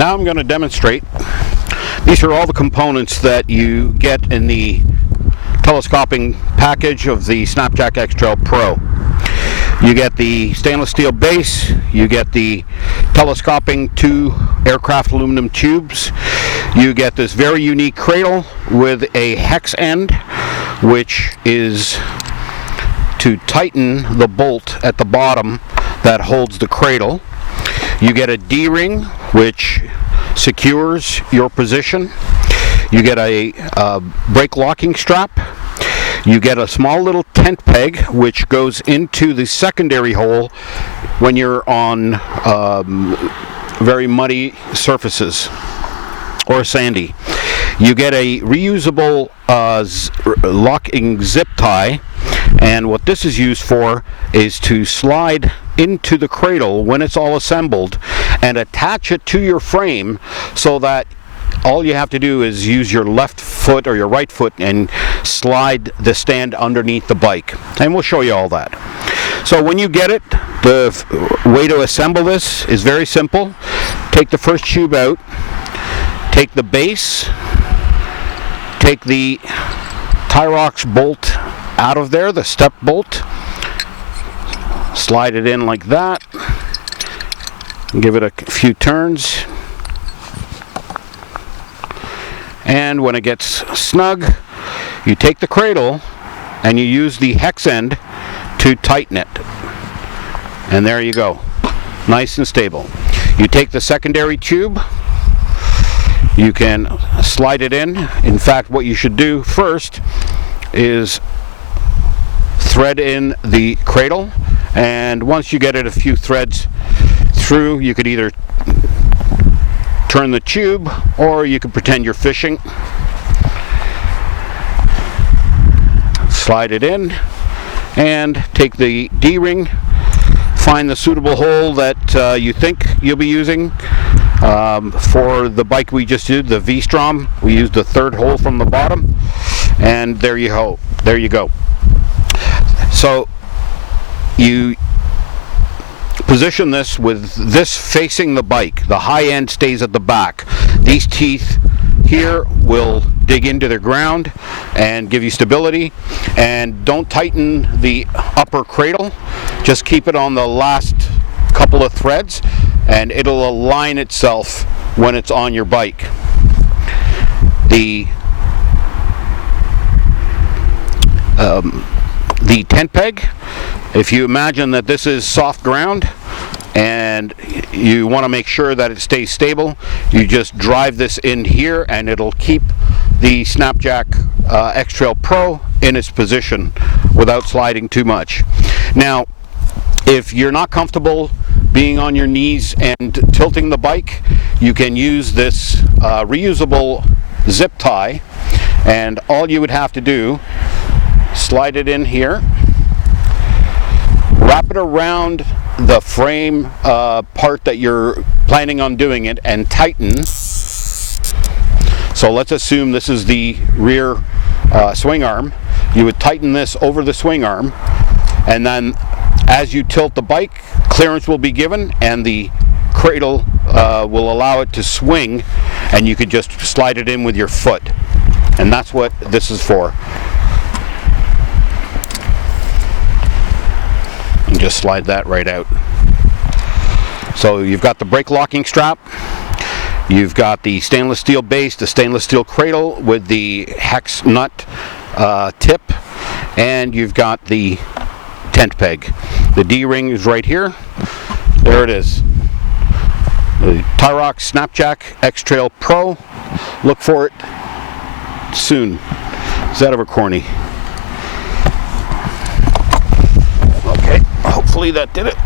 Now I'm going to demonstrate. These are all the components that you get in the telescoping package of the Snapjack XTrail Pro. You get the stainless steel base, you get the telescoping 2 aircraft aluminum tubes, you get this very unique cradle with a hex end, which is to tighten the bolt at the bottom that holds the cradle. You get a D-ring, which secures your position. You get a brake locking strap. You get a small little tent peg, which goes into the secondary hole when you're on very muddy surfaces or sandy. You get a reusable locking zip tie, and what this is used for is to slide into the cradle when it's all assembled and attach it to your frame, so that all you have to do is use your left foot or your right foot and slide the stand underneath the bike. And we'll show you all that. So when you get it, the way to assemble this is very simple. Take the first tube out, take the base, take the Tyrox bolt out of there, the step bolt, slide it in like that, give it a few turns, and when it gets snug, you take the cradle and you use the hex end to tighten it, and there you go, nice and stable. You take the secondary tube, you can slide it in. In fact, what you should do first is thread in the cradle, and once you get it a few threads through, you could either turn the tube or you can pretend you're fishing. Slide it in and take the D-ring, find the suitable hole that you think you'll be using. For the bike we just did, the V-Strom, we used the 3rd hole from the bottom, and there you go. So you position this with this facing the bike. The high end stays at the back. These teeth here will dig into the ground and give you stability. And don't tighten the upper cradle, just keep it on the last couple of threads, and it'll align itself when it's on your bike. The tent peg, if you imagine that this is soft ground and you want to make sure that it stays stable, you just drive this in here and it'll keep the Snapjack XTrail Pro in its position without sliding too much. Now, if you're not comfortable being on your knees and tilting the bike, you can use this reusable zip tie, and all you would have to do, slide it in here, wrap it around the frame part that you're planning on doing it, and tighten. So let's assume this is the rear swing arm. You would tighten this over the swing arm, and then as you tilt the bike, clearance will be given and the cradle will allow it to swing, and you could just slide it in with your foot. And that's what this is for. And just slide that right out. So you've got the brake locking strap, you've got the stainless steel base, the stainless steel cradle with the hex nut tip, and you've got the tent peg. The D-ring is right here. There it is. The Tyrox Snapjack XTrail Pro. Look for it soon. Is that ever corny? Okay, hopefully that did it.